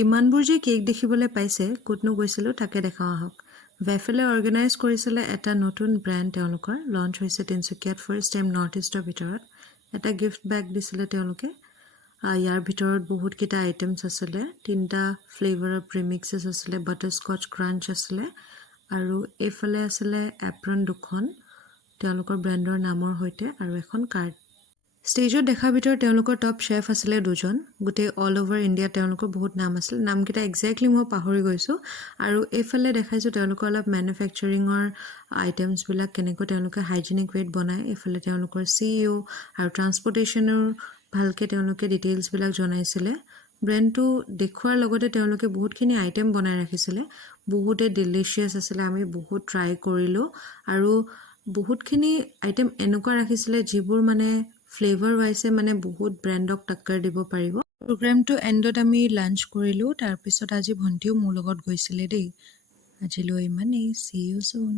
ইমানবোৰ যে কেক দেখিবলৈ পাইছে ক'তনো গৈছিলোঁ তাকে দেখাওঁ আহক ভেফেলে অৰ্গেনাইজ কৰিছিলে এটা নতুন ব্ৰেণ্ড তেওঁলোকৰ লঞ্চ হৈছে তিনিচুকীয়াত ফাৰ্ষ্ট টাইম নৰ্থ ইষ্টৰ ভিতৰত এটা গিফ্ট বেগ দিছিলে তেওঁলোকে ইয়াৰ ভিতৰত বহুতকেইটা আইটেমছ আছিলে তিনিটা ফ্লেভাৰৰ প্ৰিমিক্সেছ আছিলে বাটাৰস্কচ ক্ৰাঞ্চ আছিলে আৰু এইফালে আছিলে এপ্ৰন দুখন তেওঁলোকৰ ব্ৰেণ্ডৰ নামৰ সৈতে আৰু এখন কাৰ্ড ষ্টেজত দেখাৰ ভিতৰত তেওঁলোকৰ টপ চেফ আছিলে দুজন গোটেই অল অভাৰ ইণ্ডিয়া তেওঁলোকৰ বহুত নাম আছিল নামকেইটা একজেক্টলি মই পাহৰি গৈছোঁ আৰু এইফালে দেখাইছোঁ তেওঁলোকৰ অলপ মেনুফেকচাৰিঙৰ আইটেমছবিলাক কেনেকৈ তেওঁলোকে হাইজেনিক ৱেত বনায় এইফালে তেওঁলোকৰ CEO আৰু ট্ৰান্সপৰ্টেশ্যনৰ ভালকৈ তেওঁলোকে ডিটেইলছবিলাক জনাইছিলে ব্ৰেণ্ডটো দেখুৱাৰ লগতে তেওঁলোকে বহুতখিনি আইটেম বনাই ৰাখিছিলে বহুতে ডিলিচিয়াছ আছিলে আমি বহুত ট্ৰাই কৰিলোঁ আৰু বহুতখিনি আইটেম এনেকুৱা ৰাখিছিলে যিবোৰ মানে ফ্লেভাৰ ৱাইছে মানে বহুত ব্ৰেণ্ডক টক্কৰ দিব পাৰিব প্ৰগ্ৰামটো এণ্ডত আমি লাঞ্চ কৰিলোঁ তাৰপিছত আজি ভণ্টিও মোৰ লগত গৈছিলে দেই আজিলৈ ইমানেই see you soon